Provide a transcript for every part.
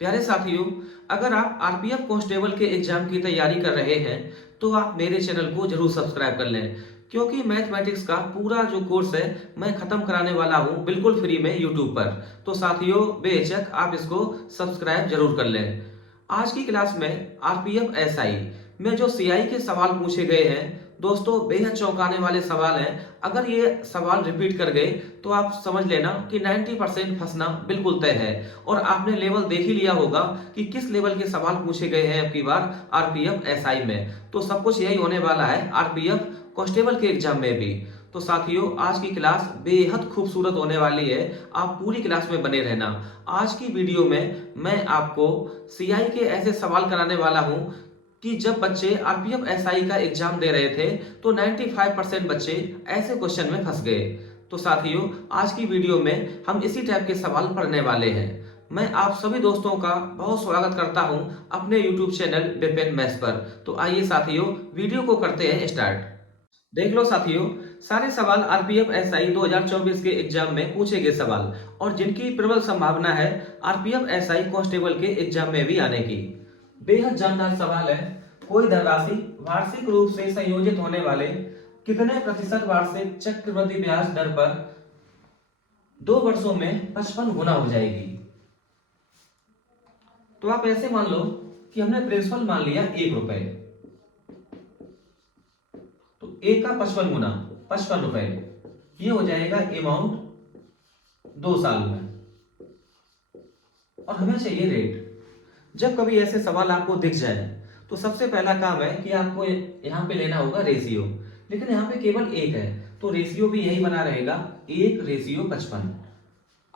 प्यारे साथियों, अगर आप आरपीएफ कांस्टेबल के एग्जाम की तैयारी कर रहे हैं तो आप मेरे चैनल को जरूर सब्सक्राइब कर लें, क्योंकि मैथमेटिक्स का पूरा जो कोर्स है मैं खत्म कराने वाला हूं बिल्कुल फ्री में यूट्यूब पर। तो साथियों, बेझिझक आप इसको सब्सक्राइब जरूर कर लें। आज की क्लास में आरपीएफ एसआई में जो सीआई के सवाल पूछे गए हैं दोस्तों, बेहद चौंकाने वाले सवाल हैं। अगर ये सवाल रिपीट कर गए तो आप समझ लेना कि 90% फंसना बिल्कुल तय है। और आपने लेवल देख ही लिया होगा कि किस लेवल के सवाल पूछे गए हैं अब की बार आरपीएफ एसआई में। तो सब कुछ यही होने वाला है आरपीएफ कांस्टेबल के एग्जाम में भी। तो साथियों, आज की क्लास बेहद खूबसूरत होने वाली है, आप पूरी क्लास में बने रहना। आज की वीडियो में मैं आपको सीआई के ऐसे सवाल कराने वाला हूं कि जब बच्चे आरपीएफ एसआई का एग्जाम दे रहे थे तो 95% बच्चे ऐसे क्वेश्चन में फंस गए। तो साथियों, आज की वीडियो में हम इसी टाइप के सवाल पढ़ने वाले हैं। मैं आप सभी दोस्तों का बहुत स्वागत करता हूं अपने YouTube चैनल विपिन मैथ्स पर। तो आइए साथियों, वीडियो को करते हैं स्टार्ट। देख लो साथियों, सारे सवाल आरपीएफ एसआई 2024 के एग्जाम में पूछे गए सवाल और जिनकी प्रबल संभावना है आरपीएफ एसआई कांस्टेबल के एग्जाम में भी आने की। बेहद जानदार सवाल है। कोई धनराशि वार्षिक रूप से संयोजित होने वाले कितने प्रतिशत वार्षिक चक्रवृद्धि ब्याज दर पर 2 वर्षों में 55 गुना हो जाएगी। तो आप ऐसे मान लो कि हमने प्रिंसिपल मान लिया 1 रुपए, तो 1 का 55 गुना 55 रुपए, ये हो जाएगा अमाउंट 2 साल में। और हमें चाहिए रेट। जब कभी ऐसे सवाल आपको दिख जाए तो सबसे पहला काम है कि आपको यहाँ पे लेना होगा रेशियो, लेकिन यहाँ पे केवल 1 है तो रेशियो भी यही बना रहेगा 1:55।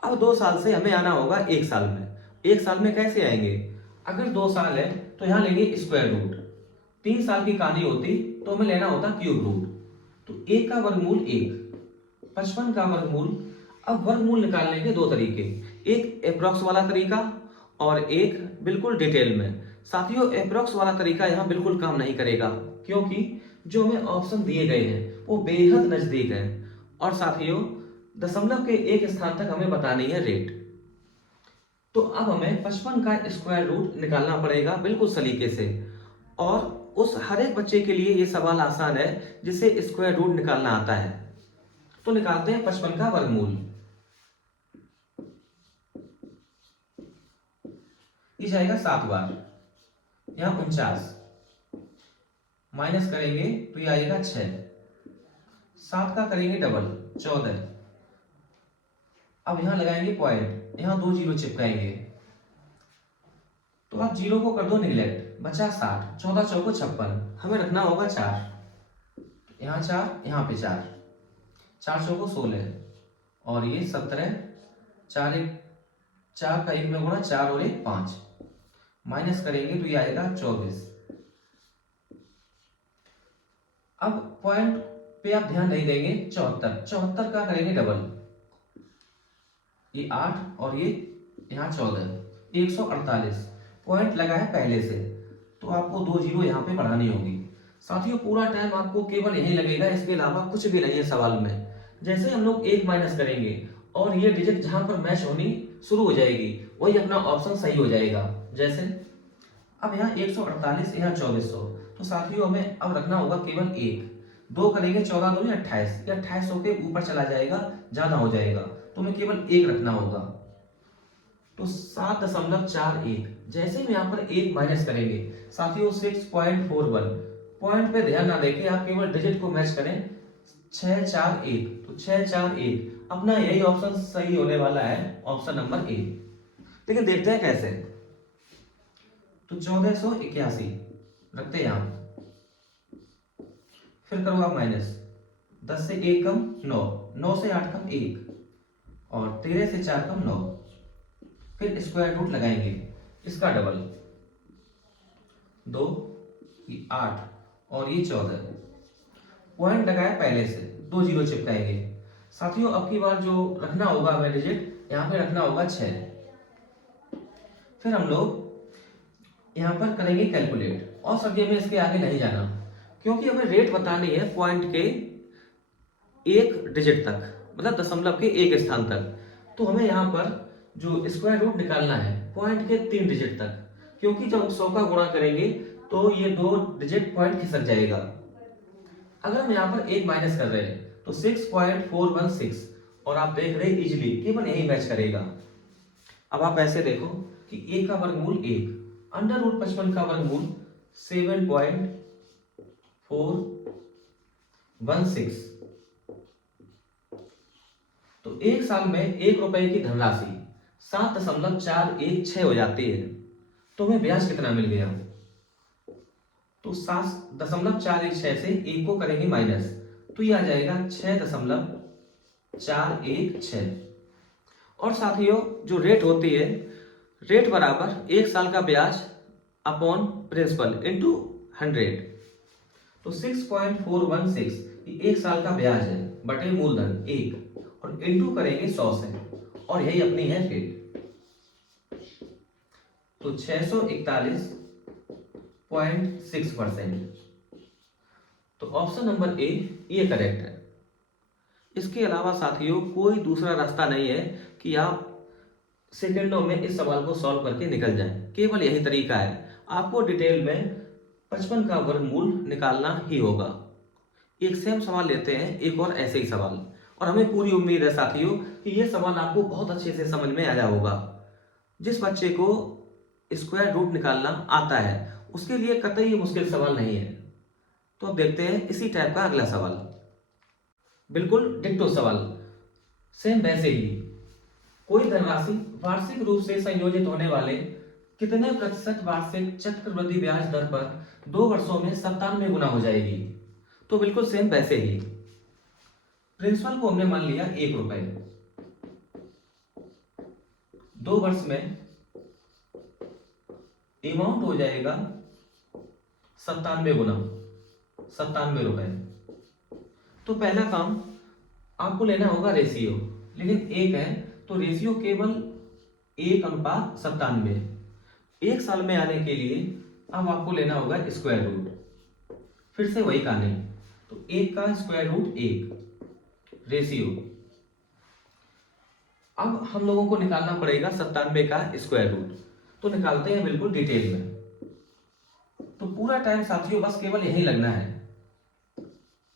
अब 2 साल से हमें आना होगा 1 साल में। 1 साल में कैसे आएंगे? अगर 2 साल है तो यहाँ लेंगे स्क्वायर रूट। 3 साल की कहानी होती तो हमें लेना होता क्यूब रूट। तो 1 का वर्गमूल 1, 55 का वर्गमूल। अब वर्गमूल निकालने के 2 तरीके, एक एप्रोक्स वाला तरीका और एक बिल्कुल डिटेल में। साथियों, एप्रोक्स वाला तरीका यहाँ बिल्कुल काम नहीं करेगा, क्योंकि जो हमें ऑप्शन दिए गए हैं वो बेहद नजदीक है। और साथियों, दशमलव के एक स्थान तक हमें बतानी है रेट। तो अब हमें 55 का स्क्वायर रूट निकालना पड़ेगा बिल्कुल सलीके से। और उस हर एक बच्चे के लिए ये सवाल आसान है जिसे स्क्वायर रूट निकालना आता है। तो निकालते हैं 55 का वर्गमूल। ये जाएगा 7 बार, यहाँ 49, माइनस करेंगे तो ये आएगा 6। 7 का करेंगे डबल 14। अब यहाँ लगाएंगे पॉइंट, यहाँ 2 जीरो चिपकाएंगे। तो आप जीरो को कर दो निगलेक्ट, बचा 60। 14 चौको 56, हमें रखना होगा 4। यहाँ 4, यहाँ पे 4, 4 चौको 16 और ये 17। 4 एक 4 का 1 में गुणा, 4 और 1 5, माइनस करेंगे तो ये आएगा 24। अब पॉइंट पे आप ध्यान नहीं देंगे, 74। 74 का करेंगे डबल, ये 8 और ये यहाँ 14, 148। पॉइंट लगा है पहले से तो आपको 2 जीरो यहाँ पे बढ़ानी होगी। साथियों, पूरा टाइम आपको केवल यही लगेगा, इसके अलावा कुछ भी नहीं है सवाल में। जैसे हम लोग 1 माइनस करेंगे और ये डिजिट जहां पर मैच होनी शुरू हो जाएगी वही अपना ऑप्शन सही हो जाएगा। जैसे अब यहाँ 148, यहाँ 2400। तो साथियों, हमें अब रखना होगा केवल 1। 2 करेंगे 14 दूनी 28, ये 2800 के ऊपर चला जाएगा, ज्यादा हो जाएगा, तो हमें केवल 1 रखना होगा। तो 7.41। जैसे हम यहाँ पर 1 माइनस करेंगे साथियों 6.41। पॉइंट पे ध्यान ना देके आप केवल डिजिट को मैच करें, 641। तो 641 अपना यही ऑप्शन सही होने वाला है, ऑप्शन नंबर ए। लेकिन देखते हैं कैसे। तो 1481 रखते हैं यहां, फिर करो आप माइनस। 10 से 1 कम 9, 9 से 8 कम 1 और 13 से 4 कम 9। फिर स्क्वायर रूट लगाएंगे, इसका डबल 2, ये 8 और ये 14। पॉइंट लगाया पहले से, 2 जीरो चिपकाएंगे। साथियों, अब की बार जो रखना होगा हमें डिजिट, यहाँ पे रखना होगा 6। फिर हम लोग यहाँ पर करेंगे कैलकुलेट और सभी में इसके आगे नहीं जाना, क्योंकि हमें रेट बतानी है पॉइंट के 1 डिजिट तक, मतलब दशमलव के 1 स्थान तक। तो हमें यहाँ पर जो स्क्वायर रूट निकालना है पॉइंट के 3 डिजिट तक, क्योंकि जब 100 का गुणा करेंगे तो ये 2 डिजिट पॉइंट खिसक जाएगा। अगर हम यहाँ पर एक माइनस कर रहे हैं तो 6.416, और आप देख रहे हैं इजिली केवल यही मैच करेगा। अब आप ऐसे देखो कि 1 का वर्गमूल 1, अंडर रूट 55 का वर्गमूल 7.416। तो एक साल में 1 रुपए की धनराशि 7.416 हो जाती है। तो हमें ब्याज कितना मिल गया? तो 7.416 से 1 को करेंगे माइनस, तो ये आ जाएगा 6.416। और साथियों, जो रेट होती है, रेट बराबर 1 साल का ब्याज अपॉन प्रिंसिपल इंटू 100। तो 6.416 ये 1 साल का ब्याज है बटे मूलधन 1, और इंटू करेंगे 100 से, और यही अपनी है रेट। तो 641.6%। तो ऑप्शन नंबर ए ये करेक्ट है। इसके अलावा साथियों कोई दूसरा रास्ता नहीं है कि आप सेकंडों में इस सवाल को सॉल्व करके निकल जाएं। केवल यही तरीका है, आपको डिटेल में 55 का वर्गमूल निकालना ही होगा। एक सेम सवाल लेते हैं, एक और ऐसे ही सवाल, और हमें पूरी उम्मीद है साथियों कि ये सवाल आपको बहुत अच्छे से समझ में आया होगा। जिस बच्चे को स्क्वायर रूट निकालना आता है उसके लिए कतई मुश्किल सवाल नहीं है। तो अब देखते हैं इसी टाइप का अगला सवाल, बिल्कुल डिट्टो सवाल, सेम वैसे ही। कोई धनराशि वार्षिक रूप से संयोजित होने वाले कितने प्रतिशत वार्षिक चक्रवृद्धि ब्याज दर पर 2 वर्षों में 97 गुना हो जाएगी? तो बिल्कुल सेम वैसे ही। प्रिंसिपल को हमने मान लिया 1 रुपए, 2 वर्ष में अमाउंट हो जाएगा 97 गुना, 97 रुपए। तो पहला काम आपको लेना होगा रेशियो, लेकिन एक है तो रेशियो केवल 1:97। 1 साल में आने के लिए अब आपको लेना होगा स्क्वायर रूट, फिर से वही कहानी। तो 1 का स्क्वायर रूट 1 रेशियो। अब हम लोगों को निकालना पड़ेगा 97 का स्क्वायर रूट, तो निकालते हैं बिल्कुल डिटेल में। तो पूरा टाइम साथियों बस केवल यही लगना है।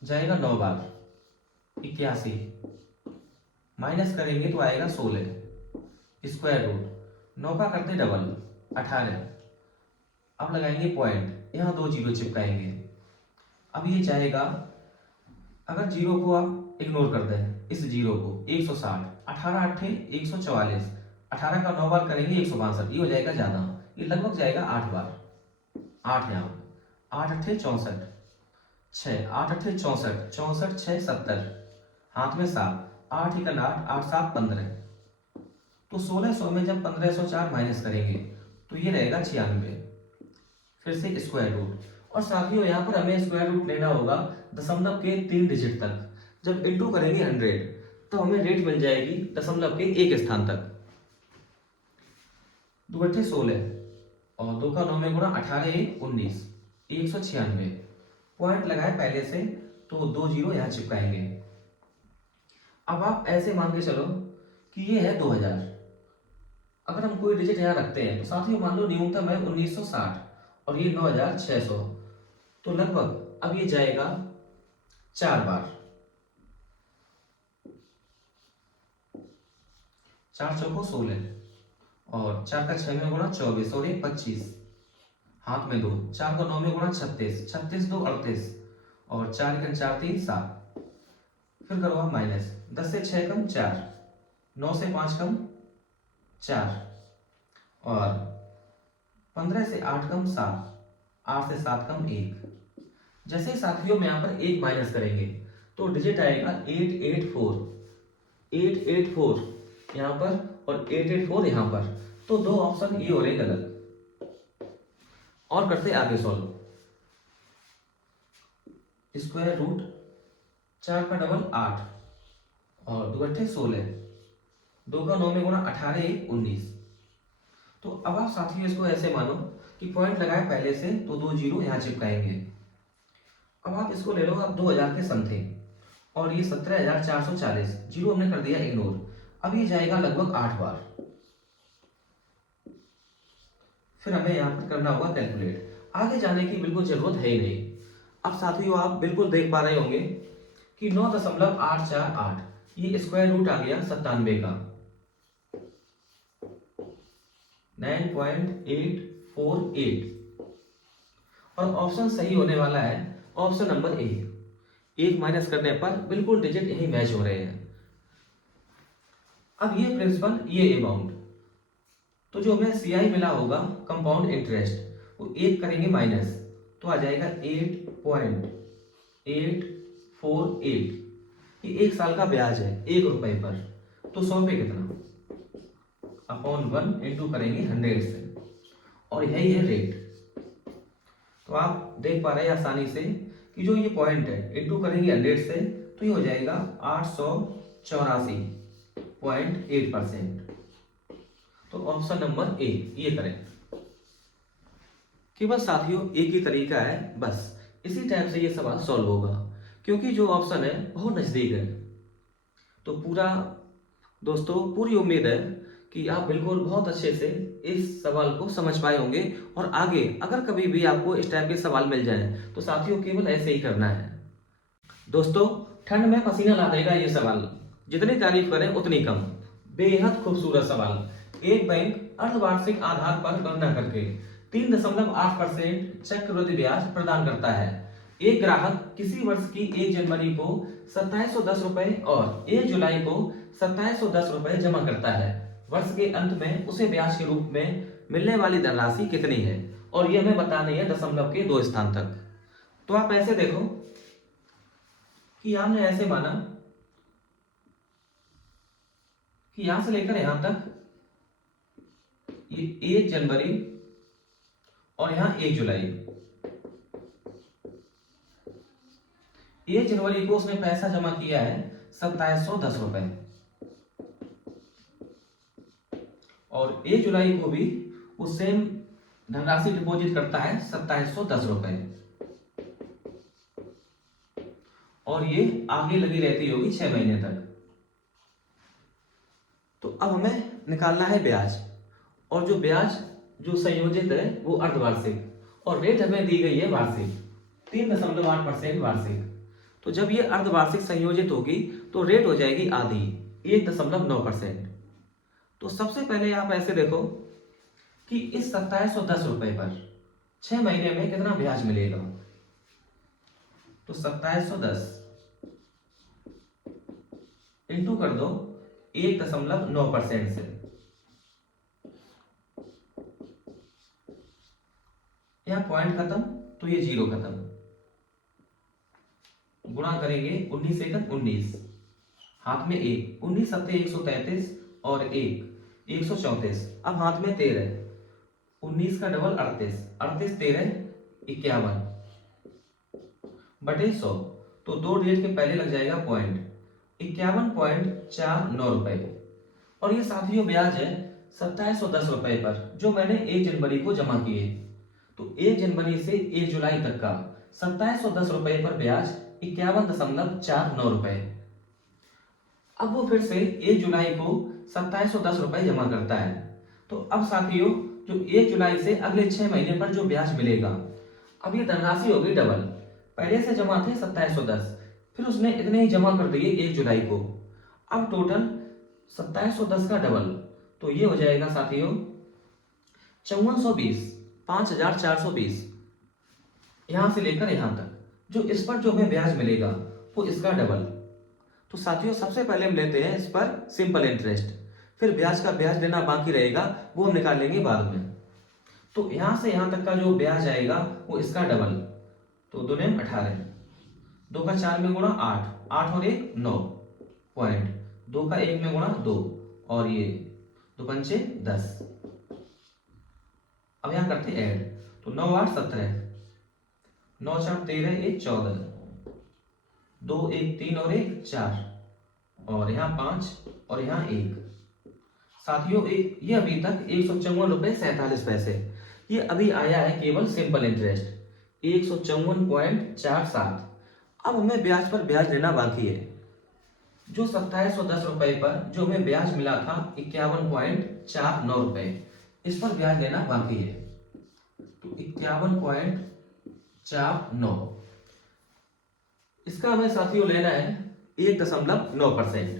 जाएगा 9 बार 81, माइनस करेंगे तो आएगा 16, स्क्वायर रूट 9 का करते डबल 18। अब लगाएंगे पॉइंट, यहाँ 2 जीरो चिपकाएंगे। अब ये जाएगा, अगर जीरो को आप इग्नोर कर दें, इस जीरो को 160, 18 8 144, 18 का 9 बार करेंगे 162, ये हो जाएगा ज्यादा, ये लगभग जाएगा 8 बार। 8 यहाँ 8 8 64, 6 8 8 64, 64 6 70, हाथ में 7, 8 1 8, 8 7 15। तो 1600 में जब 1504 माइनस करेंगे तो ये रहेगा 96, फिर से स्क्वायर रूट। और साथियों यहाँ पर हमें स्क्वायर रूट लेना होगा दशमलव के 3 डिजिट तक। जब इंटू करेंगे 100 तो हमें रेट मिल जाएगी दशमलव के 1 स्थान तक। 2 8 16, और 2 का 9 में गुणा 18 1 19, 196। पॉइंट लगाए पहले से, तो 2 जीरो यहाँ चिपकाएंगे। अब आप ऐसे मान के चलो कि ये है 2000। अगर हम कोई डिजिट यहाँ रखते हैं तो साथियों मान लो न्यूनतम है 1960 और ये 9600, तो लगभग अब ये जाएगा 4 बार। 4 चौको 16, और 4 का 6 में गुणा 24 और 1 25, हाथ में 2, 4 का 9 में गुणा 36, 36 2 38, और 4 1 4 3 7। फिर करो आप माइनस, 10 से 6 कम 4, 9 से 5 कम 4, और 15 से 8 कम 7, 8 से 7 कम 1। जैसे ही साथियों में यहाँ पर 1 माइनस करेंगे तो डिजिट आएगा 884, 884 यहाँ पर और 884 यहाँ पर। तो 2 ऑप्शन ये हो रहे गलत। और करते आगे सॉल्व। स्क्वायर रूट 4 का डबल 8, और 2 8 16, 2 का 9 में गुणा 18 1 19। तो अब आप साथियों इसको ऐसे मानो कि पॉइंट लगाए पहले से, तो 2 जीरो यहाँ चिपकाएंगे। अब आप इसको ले लो आप 2000 के समथिंग, और ये 17440, जीरो हमने कर दिया इग्नोर। अब ये जाएगा लगभग 8 बार। फिर हमें यहाँ पर करना होगा कैलकुलेट। आगे जाने की बिल्कुल जरूरत है ही नहीं। अब साथियों आप बिल्कुल देख पा रहे होंगे कि 9.848 ये स्क्वायर रूट आ गया 97 का, 9.848, और ऑप्शन सही होने वाला है ऑप्शन नंबर ए। एक माइनस करने पर बिल्कुल डिजिट यही मैच हो रहे हैं। अब ये प्रिंसिपल ये अमाउंट, तो जो हमें सीआई मिला होगा कंपाउंड इंटरेस्ट, वो एक करेंगे माइनस, तो आ जाएगा 8.848। ये एक साल का ब्याज है 1 रुपए पर, तो 100 पे कितना अपॉन 1 इंटू करेंगे 100 से, और यही है रेट। तो आप देख पा रहे हैं आसानी से कि जो ये पॉइंट है इंटू करेंगे 100 से, तो ये हो जाएगा 884.8%। तो ऑप्शन नंबर ए ये करें। कि बस साथियों एक ही तरीका है, बस इसी टाइप से ये सवाल सॉल्व होगा, क्योंकि जो ऑप्शन है बहुत नजदीक है। तो पूरा दोस्तों पूरी उम्मीद है कि आप बिल्कुल बहुत अच्छे से इस सवाल को समझ पाए होंगे, और आगे अगर कभी भी आपको इस टाइप के सवाल मिल जाए तो साथियों केवल ऐसे ही करना है। दोस्तों ठंड में पसीना ला देगा ये सवाल, जितनी तारीफ करें उतनी कम। बेहद खूबसूरत सवाल। एक बैंक अर्धवार्षिक आधार पर गणना करके 3.8% चक्रवृद्धि ब्याज प्रदान करता है। एक ग्राहक किसी वर्ष की 1 जनवरी को 2710 रुपए और 1 जुलाई को 2710 रुपए जमा करता है। वर्ष के अंत में उसे ब्याज के रूप में मिलने वाली धनराशि कितनी है, और ये हमें बतानी है दशमलव के 2 स्थान तक। तो आप ऐसे देखो कि हमने ऐसे माना कि यहां से लेकर यहां तक ये 1 जनवरी और यहां 1 जुलाई। 1 जनवरी को उसने पैसा जमा किया है 2710 रुपए, और 1 जुलाई को भी वो सेम धनराशि डिपॉजिट करता है 2710 रुपए, और ये आगे लगी रहती होगी 6 महीने तक। तो अब हमें निकालना है ब्याज, और जो ब्याज जो संयोजित है वो अर्धवार्षिक, और रेट हमें दी गई है वार्षिक 3.8% वार्षिक। तो जब ये अर्धवार्षिक संयोजित होगी तो रेट हो जाएगी आधी 1.9%। तो सबसे पहले आप ऐसे देखो कि इस 2710 रुपए पर 6 महीने में कितना ब्याज मिलेगा। तो 2710 इंटू कर दो 1.9% से, यहां पॉइंट खत्म तो ये जीरो खत्म, गुणा करेंगे 19 एकम 19, हाथ में 1, 19 सत्ते 133 और 1 134। अब हाथ में 13, 19 का डबल 38, 38 13 51 बटे 100। तो 2 डिजिट के पहले लग जाएगा पॉइंट, 51.49 रुपए। और ये साथियों ब्याज है 2710 रुपए पर, जो मैंने 1 जनवरी को जमा किए। तो 1 जनवरी से 1 जुलाई तक का 2710 रुपए पर ब्याज 51.49 रुपए। अब वो फिर से 1 जुलाई को 2710 रुपए जमा करता है। तो अब साथियों जो 1 जुलाई से अगले 6 महीने पर जो ब्याज मिलेगा, अब ये धनराशि होगी डबल। पहले से जमा थे 2710, फिर उसने इतने ही जमा कर दिए 1 जुलाई को, अब टोटल 2710 का डबल। तो ये हो जाएगा साथियों 5420, 5420, यहां से लेकर यहां तक जो इस पर जो हमें ब्याज मिलेगा वो इसका डबल। तो साथियों सबसे पहले हम लेते हैं इस पर सिंपल इंटरेस्ट, फिर ब्याज का ब्याज लेना बाकी रहेगा वो हम निकालेंगे बाद में। तो यहां से यहां तक का जो ब्याज आएगा वो इसका डबल। तो 2 ने 18, 2 का 4 में गुणा 8, 8 और 1 9 पॉइंट, 2 का 1 में गुणा 2, और ये 2 पंचे 10। अब यहां करते ऐड, तो 9 8 17, 9 4 13 1 14, 2 1 3 और 1 4, और यहाँ 5 और यहाँ 1। साथियों ये अभी तक 154.47 रुपए, ये अभी आया है केवल सिंपल इंटरेस्ट 154.47। अब हमें ब्याज पर ब्याज लेना बाकी है। जो 2710 रुपए पर जो हमें ब्याज मिला था 51.49 रुपए, इस पर ब्याज लेना बाकी है। 51.49। इसका हमें साथियों लेना है 1.9%।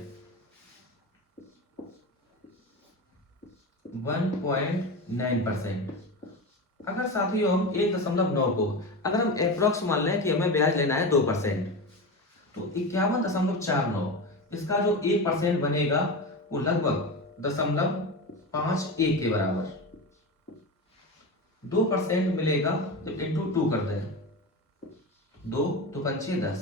1.9%। अगर साथियों हम 1.9 को अगर हम अप्रोक्स मान लें कि हमें ब्याज लेना है 2%, तो 51.49 इसका जो 1% बनेगा वो लगभग 0.51 के बराबर। 2% मिलेगा जब इंटू 2 करते हैं, 2 तो 5 10,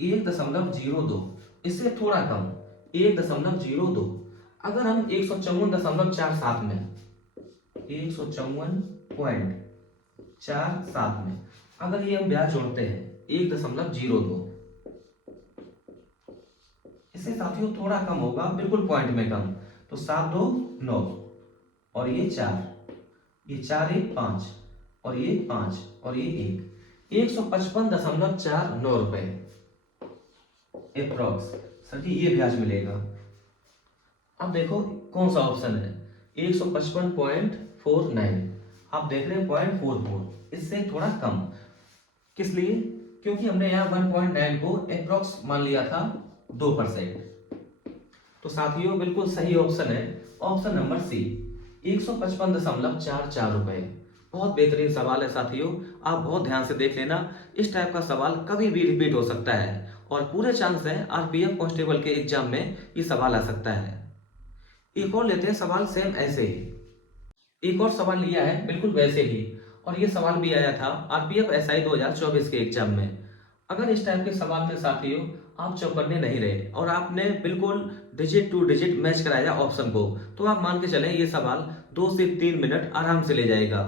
1.02, इससे थोड़ा कम 1.02। अगर हम 154.47 में 154.47 में अगर ये हम ब्याज जोड़ते हैं 1.02, इससे साथियों थोड़ा कम होगा, बिल्कुल पॉइंट में कम, तो 7 2 9 और ये 4, ये 4 1 5 और ये 5 और ये 1, 155.49 रुपए अप्रोक्स सर जी ये ब्याज मिलेगा। अब देखो कौन सा ऑप्शन है, 155.49, आप देख रहे हैं 0.44, इससे थोड़ा कम। किस लिए? क्योंकि हमने यहाँ 1.9 को अप्रोक्स मान लिया था 2%। तो साथियों बिल्कुल सही ऑप्शन है ऑप्शन नंबर सी, 155.44 रुपए। बहुत बेहतरीन सवाल है साथियों, आप बहुत ध्यान से देख लेना, इस टाइप का सवाल कभी भी रिपीट हो सकता है और पूरे चांस है आरपीएफ कांस्टेबल के एग्जाम में ये सवाल आ सकता है। एक और लेते हैं सवाल सेम ऐसे ही, एक और सवाल लिया है बिल्कुल वैसे ही, और ये सवाल भी आया था आरपीएफ एसआई 2024 के एग्जाम में। अगर इस टाइप के सवाल में साथियों आप चौकन्ने नहीं रहे और आपने बिल्कुल डिजिट टू डिजिट मैच कराया ऑप्शन को, तो आप मान के चलें ये सवाल 2 से 3 मिनट आराम से ले जाएगा।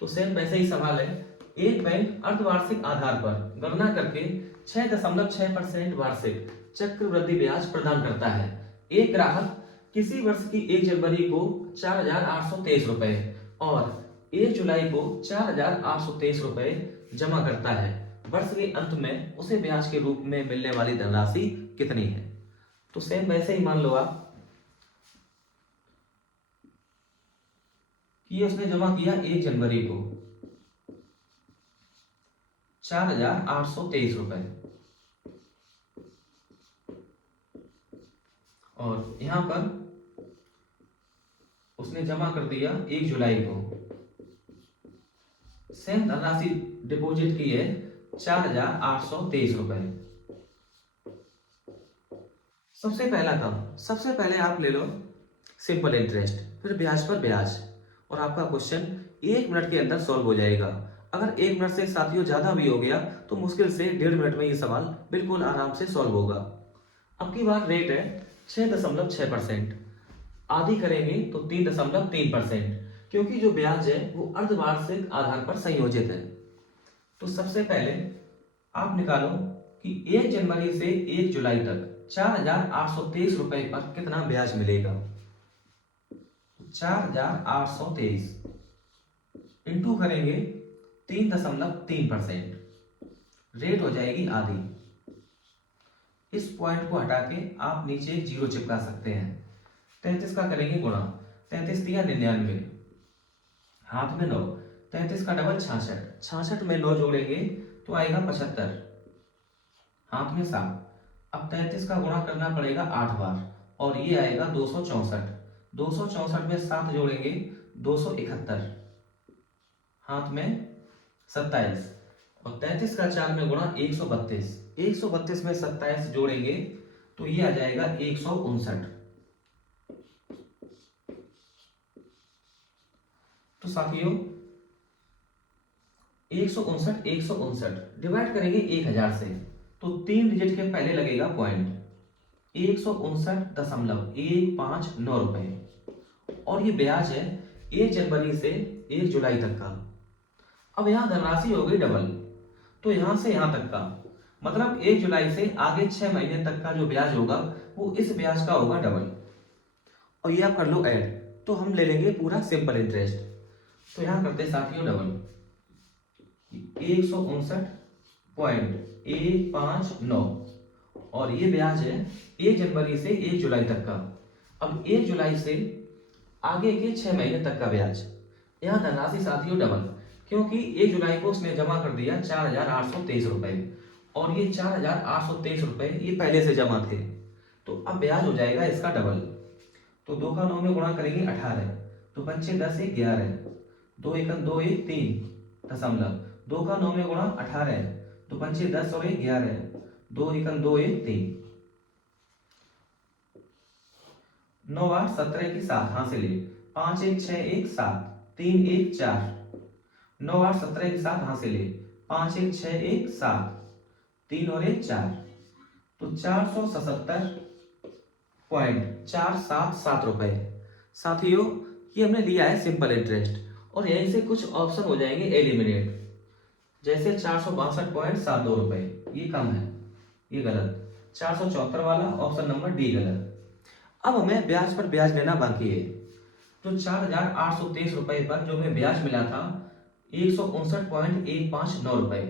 तो सेम वैसे ही सवाल है, एक बैंक अर्धवार्षिक आधार पर गणना करके 6.6% वार्षिक चक्रवृद्धि ब्याज प्रदान करता है। एक ग्राहक किसी वर्ष की 1 जनवरी को 4,823 रुपए और 1 जुलाई को 4,823 रुपए जमा करता है। वर्ष के अंत में उसे ब्याज के रूप में मिलने वाली धनराशि कितनी है? तो सेम वैसे ही मान लो आप कि उसने जमा किया 1 जनवरी को 4,823 रुपए और यहां पर उसने जमा कर दिया 1 जुलाई को, सेम धनराशि डिपॉजिट की है 4,823 रुपए। सबसे पहला काम, सबसे पहले आप ले लो सिंपल इंटरेस्ट, फिर ब्याज पर ब्याज, और आपका क्वेश्चन 1 मिनट के अंदर सॉल्व हो जाएगा। अगर 1 मिनट से साथियों ज्यादा भी हो गया तो मुश्किल से 1.5 मिनट में ये सवाल बिल्कुल आराम से सॉल्व होगा। अब की बार रेट है 6.6%, आधी करेंगे तो 3.3%, क्योंकि जो ब्याज है वो अर्धवार्षिक आधार पर संयोजित है। तो सबसे पहले आप निकालो कि 1 जनवरी से 1 जुलाई तक 4,823 रुपए पर कितना ब्याज मिलेगा। 4,823 इंटू करेंगे 3.3%, रेट हो जाएगी आधी। इस पॉइंट को हटा के आप नीचे एक जीरो चिपका सकते हैं। 33 का करेंगे गुणा, 33 दिया 99, हाथ में 9, 33 का डबल 66, 66 में 9 जोड़ेंगे तो आएगा 75, हाथ में 7। अब 33 का गुणा करना पड़ेगा 8 बार और ये आएगा 264, 264 में 7 जोड़ेंगे 271, हाथ में 27 और 33 का 4 में गुणा 132, 132 में 27 जोड़ेंगे तो ये आ जाएगा 159। तो साथियों 159 डिवाइड करेंगे 1000 से, तो 3 डिजिट के पहले लगेगा पॉइंट, 159.159 रुपए, और ये ब्याज है 1 जनवरी से 1 जुलाई तक का। अब यहां धनराशि हो गई डबल, तो यहां से यहां तक का मतलब 1 जुलाई से आगे 6 महीने तक का जो ब्याज होगा वो इस ब्याज का होगा डबल, और ये आप कर लो ऐड, तो हम ले लेंगे पूरा सिंपल इंटरेस्ट। तो यहां करते साथियों डबल, 159.159 और ये ब्याज है 1 जनवरी से 1 जुलाई तक का। अब 1 जुलाई से आगे के 6 महीने तक का ब्याज, यहाँ धनराशि साथियों डबल, क्योंकि 1 जुलाई को उसने जमा कर दिया 4,823 रुपए, और ये 4,823 रुपए ये पहले से जमा थे, तो अब ब्याज हो जाएगा इसका डबल। तो 2 का 9 में गुणा करेंगे 18, तो 5 10 1 11, 2 एकम 2 1 3 दशमलव, 2 का 9 में गुणा 18, तो 5 10 और 1 11, 2 एकम 2 1 3, 9 8 17 की 7 हासिल 5 1 6 1 7 3 1 4, 9 8 17 की 7 हासिल 5 1 6 1 7 3 और 1 4, तो 477.477 रुपए। साथियों ये हमने लिया है सिंपल इंटरेस्ट, और यहीं से कुछ ऑप्शन हो जाएंगे एलिमिनेट, जैसे 462.72 रुपए, ये कम है, ये गलत। 474 वाला ऑप्शन नंबर डी गलत। अब हमें ब्याज पर ब्याज लेना बाकी है। जो 4,823 रुपए पर जो हमें ब्याज मिला था 159.159 रुपए,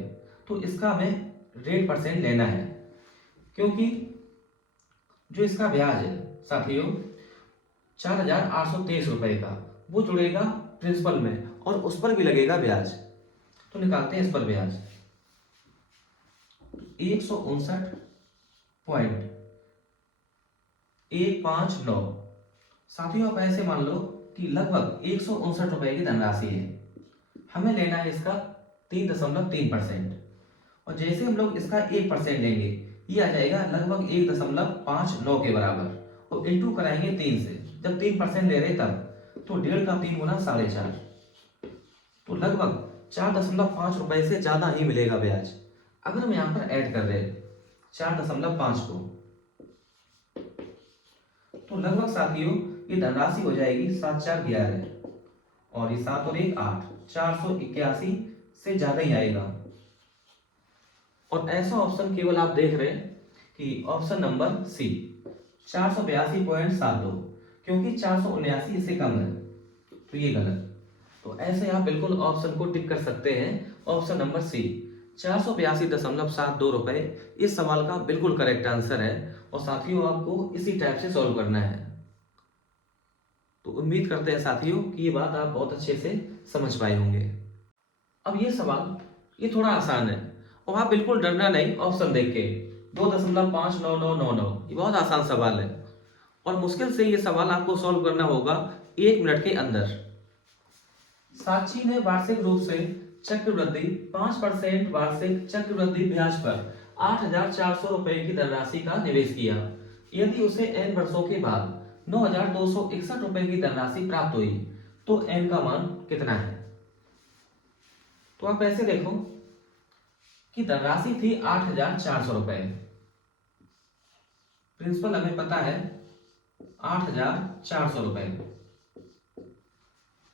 तो इसका हमें रेट परसेंट लेना है, क्योंकि जो इसका ब्याज है साथियों 4,823 रुपए का, वो जुड़ेगा प्रिंसिपल में और उस पर भी लगेगा ब्याज। तो निकालते हैं इस पर ब्याज 159.159। साथियों आप ऐसे मान लो कि लगभग 159 रुपए की धनराशि है, हमें लेना है इसका 3.3%, और जैसे हम लोग इसका 1% लेंगे ये आ जाएगा लगभग 1.59 के बराबर, और इंटू कराएंगे 3 से, जब 3% ले रहे तब, तो 1.5 का 3 गुना 4.5, तो लगभग 4.5 रुपए से ज्यादा ही मिलेगा ब्याज। अगर हम यहाँ पर ऐड कर रहे 4.5 को, तो लगभग साथियों ये धनराशि हो जाएगी 7 4 11, और ये 7 और 1 8, 481 से ज्यादा ही आएगा। और ऐसा ऑप्शन केवल आप देख रहे हैं कि ऑप्शन नंबर सी 482.72, क्योंकि 479 इससे कम है, तो ये गलत। तो ऐसे आप बिल्कुल ऑप्शन को टिक कर सकते हैं, ऑप्शन नंबर सी 482.72 रुपए इस सवाल का बिल्कुल करेक्ट आंसर है, और साथियों आपको इसी टाइप से सॉल्व करना है। तो उम्मीद करते हैं साथियों कि ये बात आप बहुत अच्छे से समझ पाए होंगे। अब ये सवाल ये थोड़ा आसान है, और आप बिल्कुल डरना नहीं ऑप्शन देख के। 2.59999, ये बहुत आसान सवाल है, और मुश्किल से ये सवाल आपको सॉल्व करना होगा 1 मिनट के अंदर। साक्षी ने वार्षिक रूप से चक्रवृद्धि 5% वार्षिक चक्रवृद्धि ब्याज पर 8,400 रुपए की धनराशि का निवेश किया। यदि उसे n वर्षों के बाद 9,261 रुपए की धनराशि प्राप्त हुई, तो n का मान कितना है? तो आप ऐसे देखो कि धनराशि थी 8,400 रुपए, प्रिंसिपल हमें पता है 8,400 रुपए,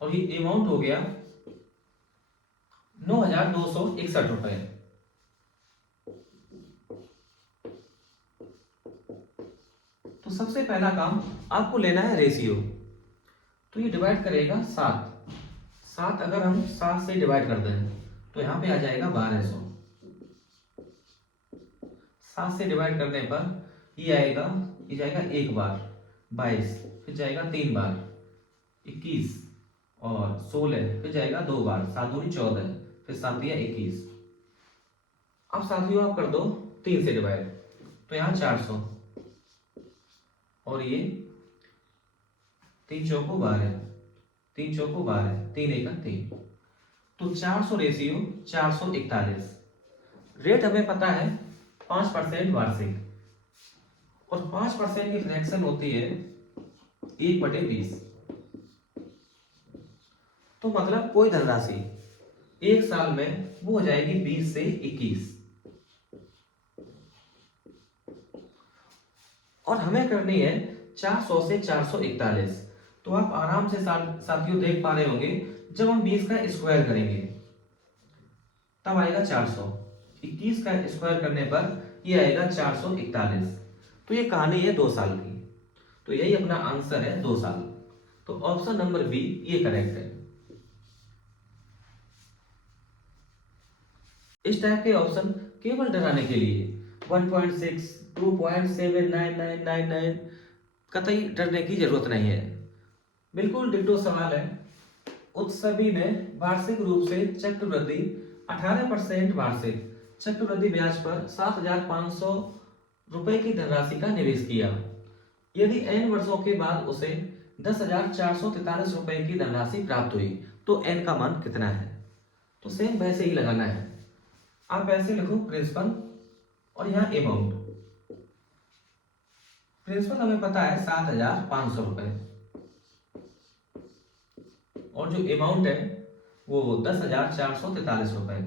और ये अमाउंट हो गया 9,261 रुपए। तो सबसे पहला काम आपको लेना है रेशियो, तो ये डिवाइड करेगा 7, अगर हम 7 से डिवाइड कर दें तो यहाँ पे आ जाएगा 1200। 7 से डिवाइड करने पर ये आएगा, ये जाएगा 1 बार 22, फिर जाएगा 3 बार 21, और 16, फिर जाएगा 2 बार 7 दूनी 14, फिर 7 दिया 21। अब साथियों आप कर दो 3 से डिवाइड, तो यहाँ 400, और ये 3 चौको 12, 3 चौको 12, 3 एक 3, तो 400 रेशियो 441। रेट हमें पता है 5% वार्षिक, और 5% की फ्रैक्शन होती है 1/20, तो मतलब कोई धनराशि 1 साल में वो हो जाएगी 20 से 21, और हमें करनी है 400 से 441। तो आप आराम से साथियों देख पा रहे होंगे, जब हम 20 का स्क्वायर करेंगे तब आएगा 400, 21 का स्क्वायर करने पर ये आएगा 441। तो ये कहानी है 2 साल की, तो यही अपना आंसर है 2 साल। तो ऑप्शन नंबर बी ये करेक्ट है। इस टाइप के ऑप्शन केवल डराने के लिए 1.6, 2.79999, कतई डरने की जरूरत नहीं है, बिल्कुल डिट्टो सवाल है, उत्सवी ने वार्षिक रूप से चक्रवृद्धि 18% वार्षिक चक्रवृद्धि ब्याज पर 7,500 रुपए की धनराशि का निवेश किया। यदि n वर्षों के बाद उसे 10,443 रुपए की धनराशि प्राप्त हुई तो n का मान कितना है? तो सेम वैसे ही लगाना है। आप ऐसे लिखो प्रिंसिपल और यहाँ अमाउंट। प्रिंसिपल हमें पता है 7,500 रुपए और जो अमाउंट है वो 10,443 रुपए।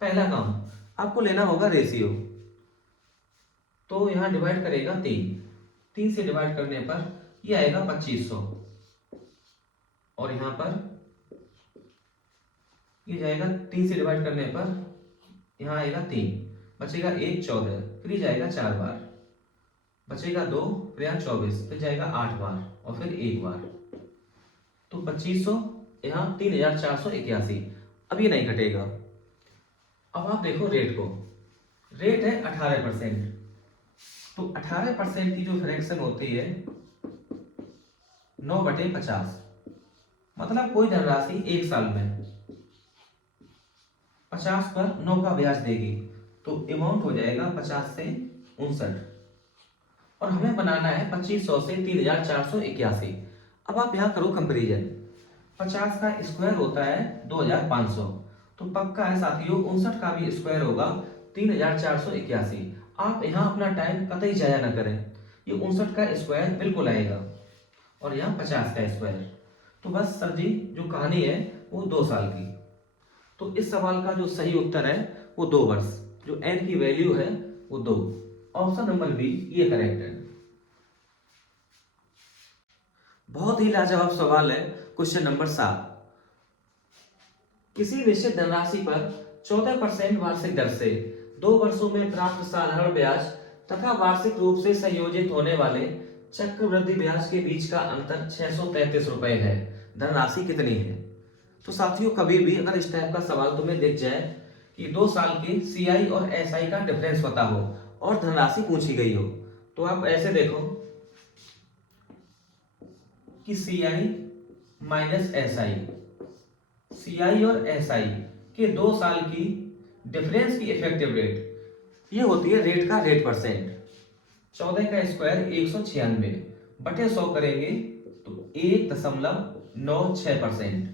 पहला काम आपको लेना होगा रेशियो, तो यहां डिवाइड करेगा 3 से डिवाइड करने पर ये आएगा 2500 और यहां पर ये जाएगा 3 से डिवाइड करने पर यहां आएगा 3, बचेगा 1 14, फिर ये जाएगा 4 बार, बचेगा 2, फिर यहाँ 24, फिर जाएगा 8 बार और फिर 1 बार। तो 2500 यहाँ 3,481। अब ये नहीं घटेगा। अब आप देखो रेट को, रेट है 18%। तो 18% की जो फ्रैक्शन होती है 9/50, मतलब कोई धनराशि एक साल में 50 पर 9 का ब्याज देगी, तो अमाउंट हो जाएगा 50 से 59 और हमें बनाना है 2500 से 3,481। अब आप यहाँ करो कंपेरिजन। 50 का स्क्वायर होता है 2,500, तो पक्का है साथियों 59 का भी स्क्वायर होगा 3,481। आप यहाँ अपना टाइम कतई जाया ना करें, ये 59 का स्क्वायर बिल्कुल आएगा और यहाँ 50 का स्क्वायर। तो बस सर जी जो कहानी है वो 2 साल की। तो इस सवाल का जो सही उत्तर है वो 2 वर्ष, जो n की वैल्यू है वो 2। ऑप्शन नंबर बी ये करेक्ट है। बहुत ही लाजवाब सवाल है क्वेश्चन नंबर 7। किसी निश्चित धनराशि पर 14% वार्षिक दर से 2 वर्षों में प्राप्त साधारण ब्याज तथा वार्षिक रूप से संयोजित होने वाले चक्रवृद्धि ब्याज के बीच का अंतर 633 रुपए है। धनराशि कितनी है? तो साथियों कभी भी अगर इस टाइप का सवाल तुम्हें दिख जाए कि 2 साल की CI और SI का डिफरेंस पता हो और धनराशि पूछी गई हो, तो आप ऐसे देखो कि CI माइनस SI, CI और SI के 2 साल की डिफरेंस की इफेक्टिव रेट ये होती है रेट का रेट परसेंट। 14 का स्क्वायर 196 बटे 100 करेंगे तो 1.96%,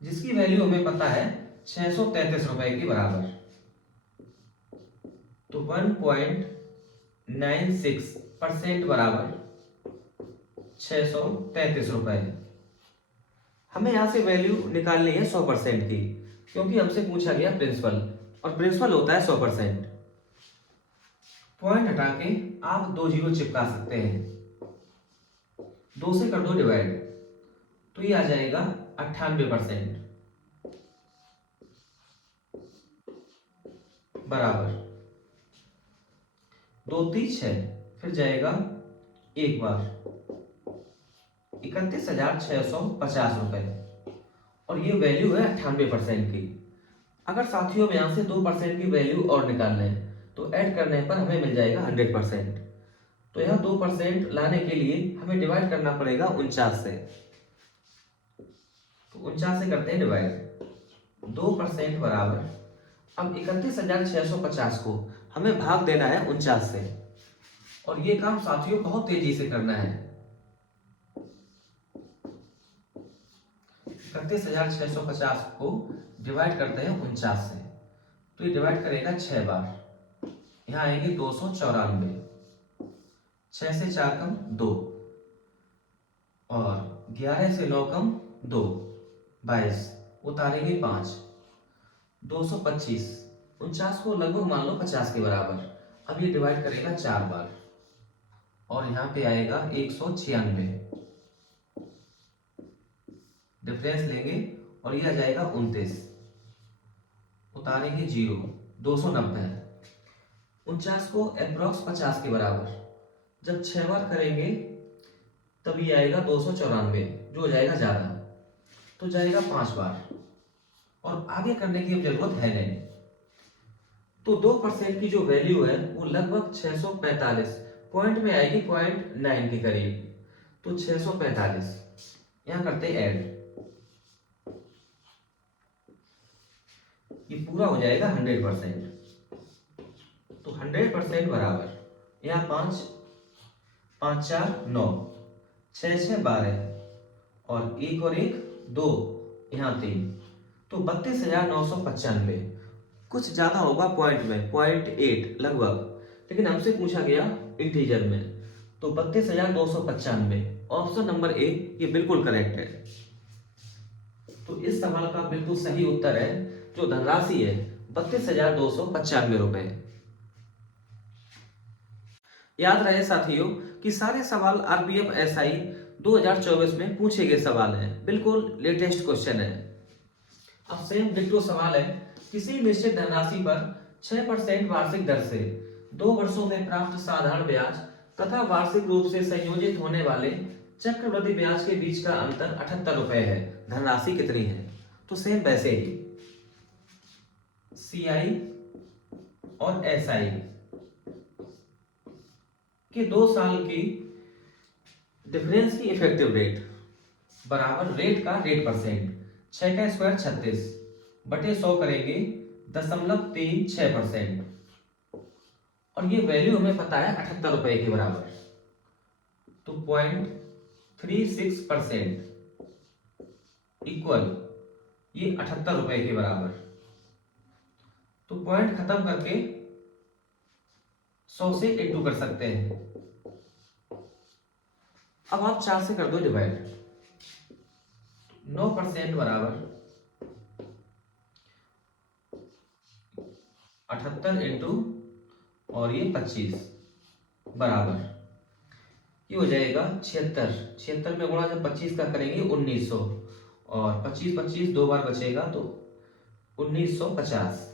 जिसकी वैल्यू हमें पता है 633 रुपए के बराबर। तो 1.96% बराबर 633 रुपए। हमें यहां से वैल्यू निकालनी है 100% की, क्योंकि हमसे पूछा गया प्रिंसिपल और प्रिंसिपल होता है 100%। पॉइंट हटा के आप 2 जीरो चिपका सकते हैं, 2 से कर दो डिवाइड, तो ये आ जाएगा 98% बराबर 2 3 6, फिर जाएगा एक बार 31,650 रुपए और ये वैल्यू है 98% की। अगर साथियों में यहां से 2% की वैल्यू और निकाल लें तो ऐड करने पर हमें मिल जाएगा 100%। तो यहाँ 2% लाने के लिए हमें डिवाइड करना पड़ेगा 49 से, तो 49 से करते हैं डिवाइड, 2% बराबर, अब 31,650 को हमें भाग देना है 49 से और ये काम साथियों बहुत तेजी से करना है। 31,650 को डिवाइड करते हैं 49 से, तो ये डिवाइड करेगा 6 बार, यहाँ आएंगे 294, 6 से 4 कम 2 और 11 से 9 कम 2, 22, उतारेंगे 5, 225, 49 को लगभग मान लो 50 के बराबर। अब ये डिवाइड करेगा 4 बार और यहाँ पे आएगा 196, डिफरेंस लेंगे और ये आ जाएगा 29, उतारेंगे 0, 290, 49 को अप्रोक्स 50 के बराबर। जब 6 बार करेंगे तब ये आएगा 294, जो हो जाएगा ज्यादा, तो जाएगा 5 बार और आगे करने की जरूरत है नहीं। तो 2% की जो वैल्यू है वो लगभग 645 पॉइंट में आएगी 0.9 के करीब, तो 645। यहां करते ऐड, ये पूरा हो जाएगा 100%। तो 100% बराबर यहाँ 5 5 4 9 6 6 12 और 1 और 1 2, यहाँ 3, तो 32,995। कुछ ज्यादा होगा पॉइंट में, 0.8 लगभग, लेकिन हमसे पूछा गया इंटीजर में, तो 32,295 ऑप्शन नंबर ए ये बिल्कुल करेक्ट है। तो इस सवाल का बिल्कुल सही उत्तर है जो धनराशि है 32,295 रुपए। याद रहे साथियों कि सारे सवाल आरपीएफ एसआई 2024 में पूछे गए सवाल हैं, बिल्कुल लेटेस्ट क्वेश्चन है। अब सेम डिट्टो सवाल है, किसी निश्चित धनराशि पर 6% वार्षिक दर से 2 वर्षों में प्राप्त साधारण ब्याज तथा वार्षिक रूप से संयोजित होने वाले चक्रवृद्धि ब्याज के बीच का अंतर 78 रुपए है, धनराशि कितनी है? तो सेम वैसे ही सीआई और एसआई कि 2 साल की डिफरेंस की इफेक्टिव रेट बराबर रेट का रेट परसेंट, 6 का स्क्वायर 36 बटे 100 करेंगे 0.36%, और ये वैल्यू हमें पता है 78 रुपए के बराबर, तो 0.36% इक्वल ये 78 रुपए के बराबर। तो पॉइंट खत्म करके 100 से इंटू कर सकते हैं। अब आप 4 से कर दो डिवाइड, 9% बराबर 78 इंटू और ये 25 बराबर ये हो जाएगा 76। 76 में गुणा जब 25 का करेंगे 1900, और 25 25 दो बार बचेगा तो 1950।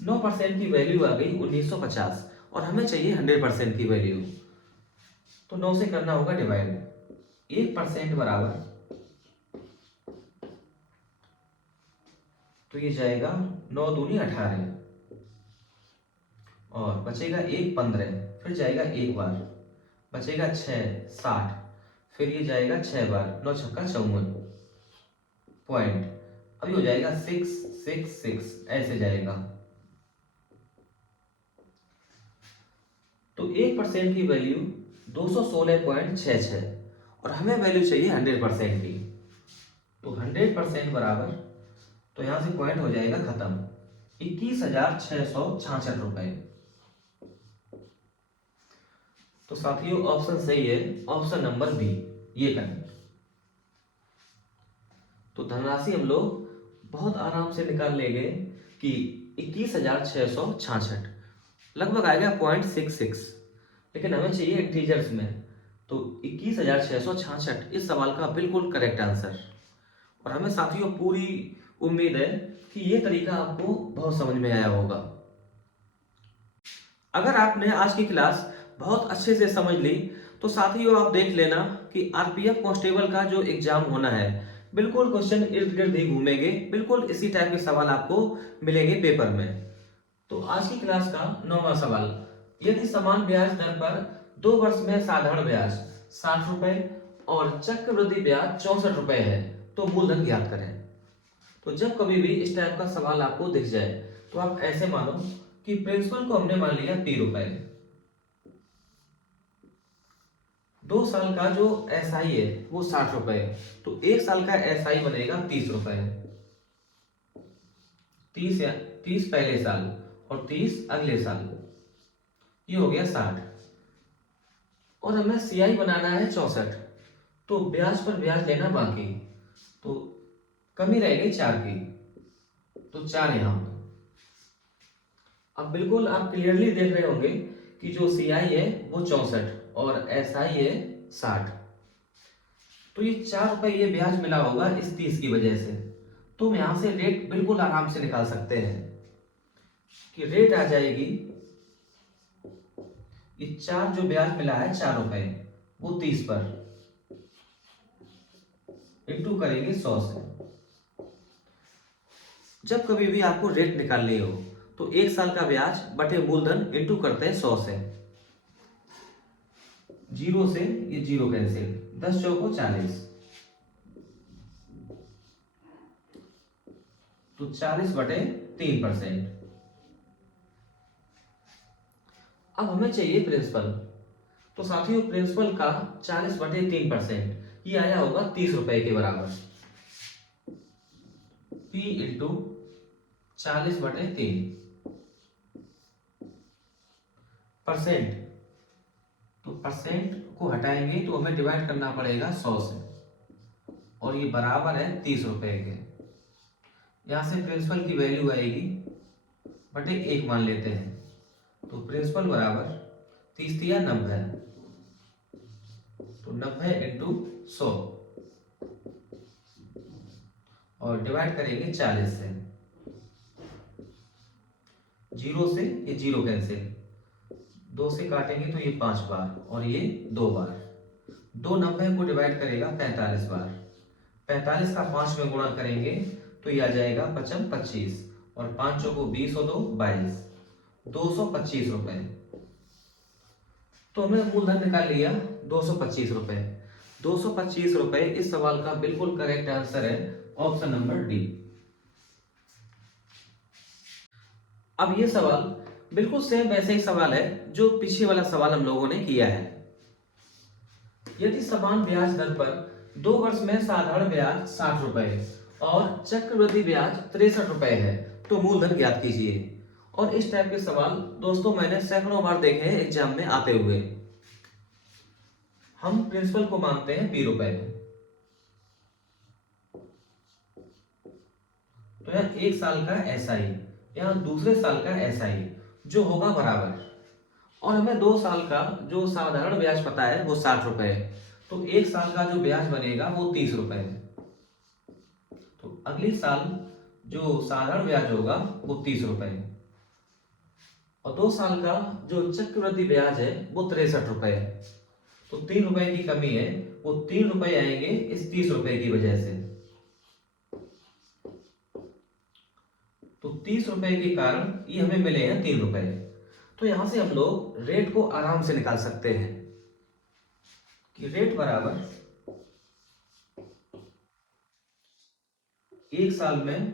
9% की वैल्यू आ गई 1950 और हमें चाहिए 100% की वैल्यू, तो 9 से करना होगा डिवाइड, 1% बराबर, तो ये जाएगा 9 दूनी 18 और बचेगा 1 15, फिर जाएगा एक बार, बचेगा 6 60, फिर ये जाएगा 6 बार, 9 छक्का 54 पॉइंट, अभी हो जाएगा 666 ऐसे जाएगा। तो 1% की वैल्यू 216.66 और हमें वैल्यू चाहिए 100% की, तो 100% बराबर, तो यहां से पॉइंट हो जाएगा खत्म, 21,666 रुपए। तो साथियों ऑप्शन सही है, ऑप्शन नंबर बी ये करें। तो धनराशि हम लोग बहुत आराम से निकाल लेंगे कि 21,666 लगभग आएगा 0.66, लेकिन हमें चाहिए इंटीजर्स में, तो 21,666 इस सवाल का बिल्कुल करेक्ट आंसर। और हमें साथियों पूरी उम्मीद है कि ये तरीका आपको बहुत समझ में आया होगा। अगर आपने आज की क्लास बहुत अच्छे से समझ ली तो साथियों आप देख लेना कि आरपीएफ कांस्टेबल का जो एग्जाम होना है बिल्कुल क्वेश्चन इर्द गिर्द ही घूमेंगे, बिल्कुल इसी टाइप के सवाल आपको मिलेंगे पेपर में। तो आज की क्लास का 9वां सवाल, यदि समान ब्याज दर पर 2 वर्ष में साधारण ब्याज 60 रुपए और चक्रवृद्धि ब्याज 64 रुपए है तो मूलधन ज्ञात करें। तो जब कभी भी इस टाइप का सवाल आपको दिख जाए तो आप ऐसे मानो कि प्रिंसिपल को हमने मान लिया 30 रुपए, 2 साल का जो एसआई है वो 60 रुपए, तो 1 साल का एसआई बनेगा 30 रुपए, 30 पहले साल और 30 अगले साल, ये हो गया 60। और हमें सीआई बनाना है 64, तो ब्याज पर ब्याज लेना बाकी, तो कमी रह गई 4 की, तो 4 यहां पर। अब बिल्कुल आप क्लियरली देख रहे होंगे कि जो सीआई है वो 64 और एसआई है 60, तो ये 4 रुपए ये ब्याज मिला होगा इस 30 की वजह से। तो हम यहां से रेट बिल्कुल आराम से निकाल सकते हैं कि रेट आ जाएगी, ये 4 जो ब्याज मिला है 4 रुपए वो 30 पर इंटू करेंगे 100 से, जब कभी भी आपको रेट निकालनी हो तो 1 साल का ब्याज बटे मूलधन इंटू करते हैं 100 से। 0 से ये 0 कैंसिल, 10 चौको 40, तो 40 बटे 3%। अब हमें चाहिए प्रिंसिपल, तो साथियों प्रिंसिपल का 40 बटे 3% ये आया होगा 30 रुपए के बराबर। P इंटू 40 बटे 3%। तो परसेंट को हटाएंगे तो हमें डिवाइड करना पड़ेगा 100 से, और ये बराबर है 30 रुपए के। यहां से प्रिंसिपल की वैल्यू आएगी बटे 1 मान लेते हैं, तो प्रिंसिपल बराबर 30 दिया 90, तो 90 इंटू 100 और डिवाइड करेंगे 40 से। 0 से ये 0 कैंसिल, 2 से काटेंगे तो ये 5 बार और ये 2 बार। 2 90 को डिवाइड करेगा 45 बार। 45 का 5 में गुणा करेंगे तो ये आ जाएगा 55 25, और 5 को 20 और 2 22, 225 रुपए। तो हमने मूलधन निकाल लिया 225 रुपए। 225 रुपए इस सवाल का बिल्कुल करेक्ट आंसर है, ऑप्शन नंबर डी। अब ये सवाल बिल्कुल सेम वैसे ही सवाल है जो पीछे वाला सवाल हम लोगों ने किया है। यदि समान ब्याज दर पर 2 वर्ष में साधारण ब्याज 60 रुपए और चक्रवृद्धि ब्याज 63 रुपए है तो मूलधन ज्ञात कीजिए। और इस टाइप के सवाल दोस्तों मैंने सैकड़ों बार देखे हैं एग्जाम में आते हुए। हम प्रिंसिपल को मानते हैं 20 रुपए, तो यह 1 साल का एसआई, यहाँ दूसरे साल का एसआई जो होगा बराबर, और हमें 2 साल का जो साधारण ब्याज पता है वो 60 रुपए है, तो 1 साल का जो ब्याज बनेगा वो 30 रुपए है। तो अगले साल जो साधारण ब्याज होगा वो 30 रुपए है, और 2 साल का जो चक्रवृद्धि ब्याज है वो 63 रुपए है। तो 3 रुपए की कमी है, वो 3 रुपए आएंगे इस 30 रुपए की वजह से। तो 30 रुपए के कारण ये हमें मिले हैं 3 रुपए। तो यहां से हम लोग रेट को आराम से निकाल सकते हैं कि रेट बराबर 1 साल में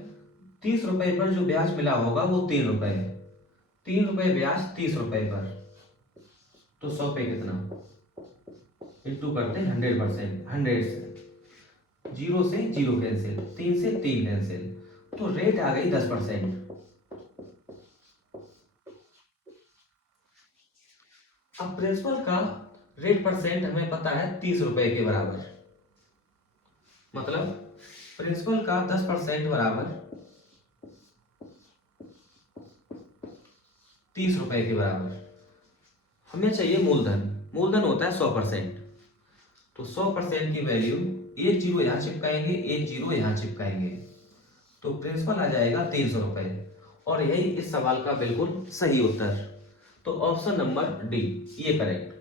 30 रुपए पर जो ब्याज मिला होगा वो 3 रुपए है। 3 रुपए ब्याज 30 रुपए पर, तो 100 पे कितना इंटू करते हैं 100%। 100 से 0 से 0 कैंसिल, 3 से 3 कैंसिल, तो रेट आ गई 10%। अब प्रिंसिपल का रेट परसेंट हमें पता है 30 रुपए के बराबर, मतलब प्रिंसिपल का 10% बराबर 30 रुपए के बराबर। हमें चाहिए मूलधन, मूलधन होता है 100%, तो 100% की वैल्यू 1 जीरो यहां चिपकाएंगे, 1 जीरो यहां चिपकाएंगे, तो प्रिंसिपल आ जाएगा 300 रुपए, और यही इस सवाल का बिल्कुल सही उत्तर। तो ऑप्शन नंबर डी ये करेक्ट।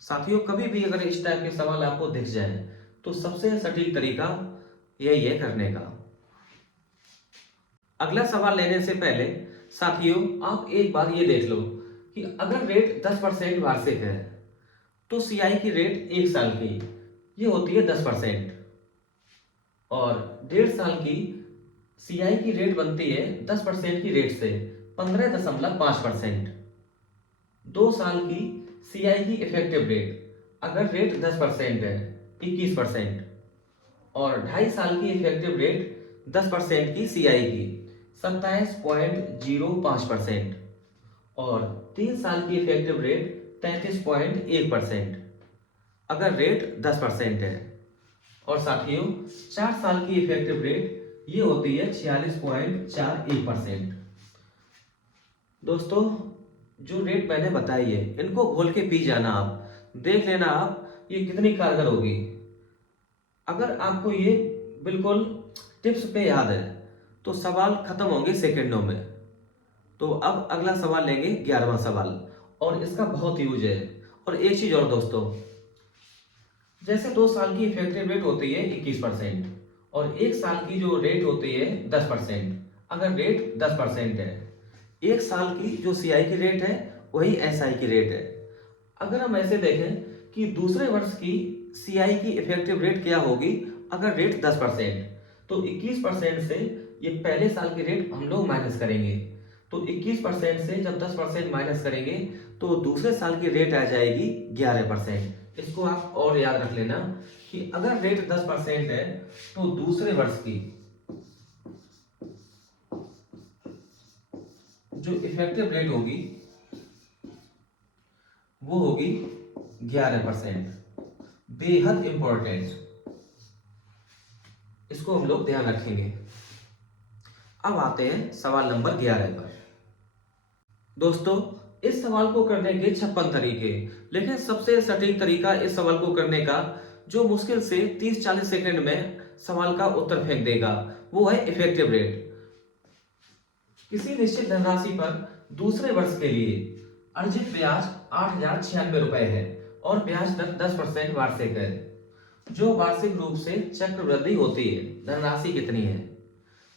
साथियों कभी भी अगर इस टाइप के सवाल आपको दिख जाए तो सबसे सटीक तरीका यही है करने का। अगला सवाल लेने से पहले साथियों आप एक बार ये देख लो कि अगर रेट 10% वार्षिक है तो सीआई की रेट 1 साल की ये होती है 10%, और 1.5 साल की सीआई की रेट बनती है 10% की रेट से 15.5%। 2 साल की सीआई की इफेक्टिव रेट अगर रेट 10% है 21%, और 2.5 साल की इफेक्टिव रेट 10% की सीआई की 27.05%, और 3 साल की इफेक्टिव रेट 33.1% अगर रेट 10% है। और साथियों 4 साल की इफेक्टिव रेट ये होती है 46.41%। दोस्तों जो रेट मैंने बताई है इनको घोल के पी जाना, आप देख लेना आप ये कितनी कारगर होगी। अगर आपको ये बिल्कुल टिप्स पे याद है तो सवाल खत्म होंगे सेकंडों में। तो अब अगला सवाल लेंगे 11वां सवाल, और इसका बहुत यूज है। और एक चीज और दोस्तों, जैसे 2 साल की इफेक्टिव रेट होती है 21%, और एक साल की जो रेट होती है 10%। अगर रेट 10% है, एक साल की जो सीआई की रेट है वही एसआई की रेट है। अगर हम ऐसे देखें कि दूसरे वर्ष की सीआई की इफेक्टिव रेट क्या होगी, अगर रेट 10%, तो 21% से ये पहले साल की रेट हम लोग माइनस करेंगे। तो 21% से जब 10% माइनस करेंगे तो दूसरे साल की रेट आ जाएगी 11%। इसको आप और याद रख लेना कि अगर रेट 10% है तो दूसरे वर्ष की जो इफेक्टिव रेट होगी वो होगी 11%। बेहद इंपॉर्टेंट, इसको हम लोग ध्यान रखेंगे। अब आते हैं सवाल नंबर 11 पर। दोस्तों, इस सवाल को करने के 56 तरीके, लेकिन सबसे सटीक तरीका इस सवाल को करने का जो मुश्किल से 30-40 सेकंड में सवाल का उत्तर फेंक देगा, वो है इफेक्टिव रेट। किसी निश्चित धनराशि पर दूसरे वर्ष के लिए अर्जित ब्याज 8,096 रुपए है और ब्याज दर 10% वार्षिक है। जो वार्षिक रूप से चक्रवृद्धि होती है, धनराशि कितनी है?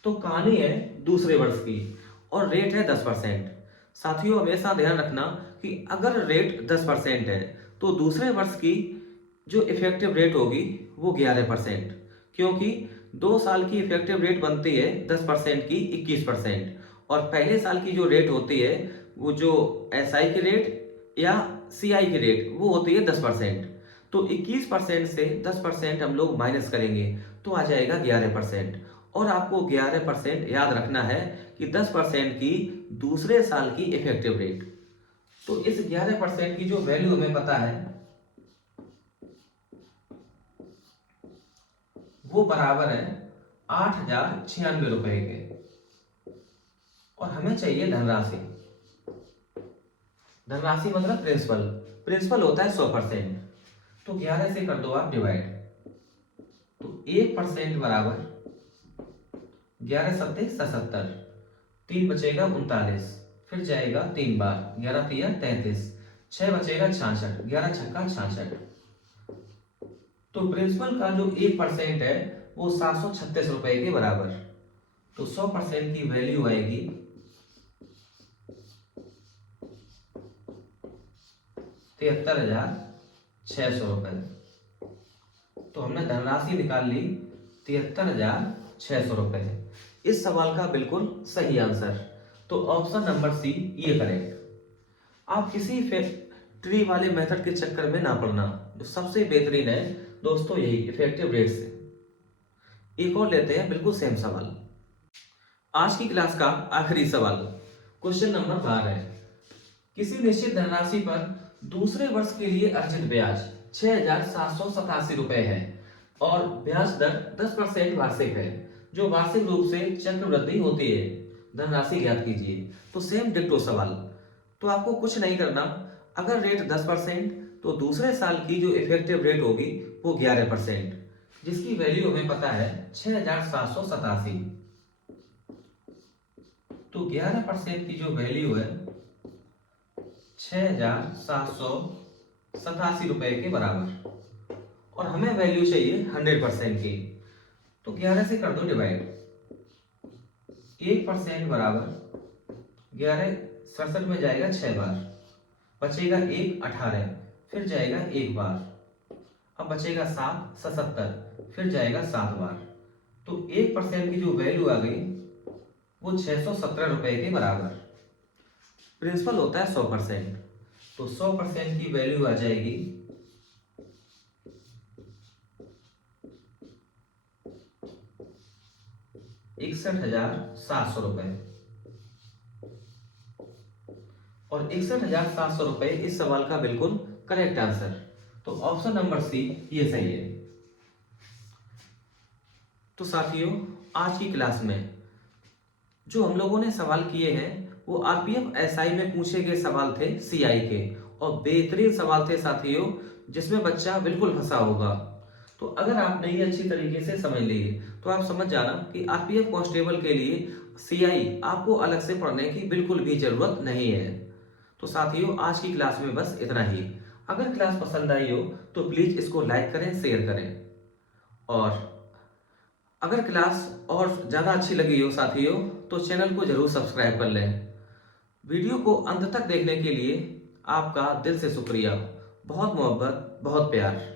तो कहानी है दूसरे वर्ष की और रेट है 10%। साथियों, हमेशा ध्यान रखना कि अगर रेट 10% है तो दूसरे वर्ष की जो इफेक्टिव रेट होगी वो 11%, क्योंकि 2 साल की इफेक्टिव रेट बनती है 10% की 21%, और पहले साल की जो रेट होती है वो जो एसआई की रेट या सीआई की रेट वो होती है 10%। तो 21% से 10% हम लोग माइनस करेंगे तो आ जाएगा 11%। और आपको 11% याद रखना है कि 10% की दूसरे साल की इफेक्टिव रेट। तो इस 11% की जो वैल्यू हमें पता है वो बराबर है 8,096 रुपए के, और हमें चाहिए धनराशि। धनराशि मतलब प्रिंसिपल। प्रिंसिपल होता है 100%। तो 11 से कर दो आप डिवाइड, तो 1% बराबर 11 सत्ते 77, 3 बचेगा 39, फिर जाएगा 3 बार, 11 तिया 33, 6 बचेगा 66, 11 छक्का 66। तो प्रिंसिपल का जो 1% है वो 736 रुपए के बराबर। तो 100% की वैल्यू आएगी 73,600 रुपए। तो हमने धनराशि निकाल ली 73,600 रुपए। इस सवाल का बिल्कुल सही आंसर, तो ऑप्शन नंबर सी ये करेक्ट। आप किसी ट्री वाले मेथड के चक्कर में ना पड़ना, जो सबसे बेहतरीन है दोस्तों यही इफेक्टिव रेट से। एक और लेते हैं बिल्कुल सेम सवाल। आज की क्लास का आखिरी सवाल, क्वेश्चन नंबर 12 है। किसी निश्चित धनराशि पर दूसरे वर्ष के लिए अर्जित ब्याज 6,787 रुपए है और ब्याज दर 10% वार्षिक है, जो वार्षिक रूप से चक्रवृद्धि होती है। धनराशि ज्ञात कीजिए। तो सेम डिक्टो सवाल। तो आपको कुछ नहीं करना, अगर रेट 10% तो दूसरे साल की जो इफेक्टिव रेट होगी वो 11%, जिसकी वैल्यू हमें पता है 6,787। तो 11% की जो वैल्यू है 6,787 रुपए के बराबर, और हमें वैल्यू चाहिए 100% की। तो 11 से कर दो डिवाइड, 1% बराबर 11 67 में जाएगा 6 बार, बचेगा 1 18, फिर जाएगा 1 बार, अब बचेगा 7 77, फिर जाएगा 7 बार। तो 1% की जो वैल्यू आ गई वो 617 रुपए के बराबर। प्रिंसिपल होता है 100%, तो 100% की वैल्यू आ जाएगी 61,700 रुपए, और 61,700 रुपए इस सवाल का बिल्कुल करेक्ट आंसर। तो ऑप्शन नंबर सी ये सही है। तो साथियों, आज की क्लास में जो हम लोगों ने सवाल किए हैं वो आरपीएफ एसआई में पूछे गए सवाल थे सीआई के, और बेहतरीन सवाल थे साथियों, जिसमें बच्चा बिल्कुल फंसा होगा। तो अगर आपने ये अच्छी तरीके से समझ लिए तो आप समझ जाना कि आरपीएफ कांस्टेबल के लिए सीआई आपको अलग से पढ़ने की बिल्कुल भी जरूरत नहीं है। तो साथियों, आज की क्लास में बस इतना ही। अगर क्लास पसंद आई हो तो प्लीज इसको लाइक करें, शेयर करें, और अगर क्लास और ज़्यादा अच्छी लगी हो साथियों तो चैनल को ज़रूर सब्सक्राइब कर लें। वीडियो को अंत तक देखने के लिए आपका दिल से शुक्रिया। बहुत मोहब्बत, बहुत प्यार।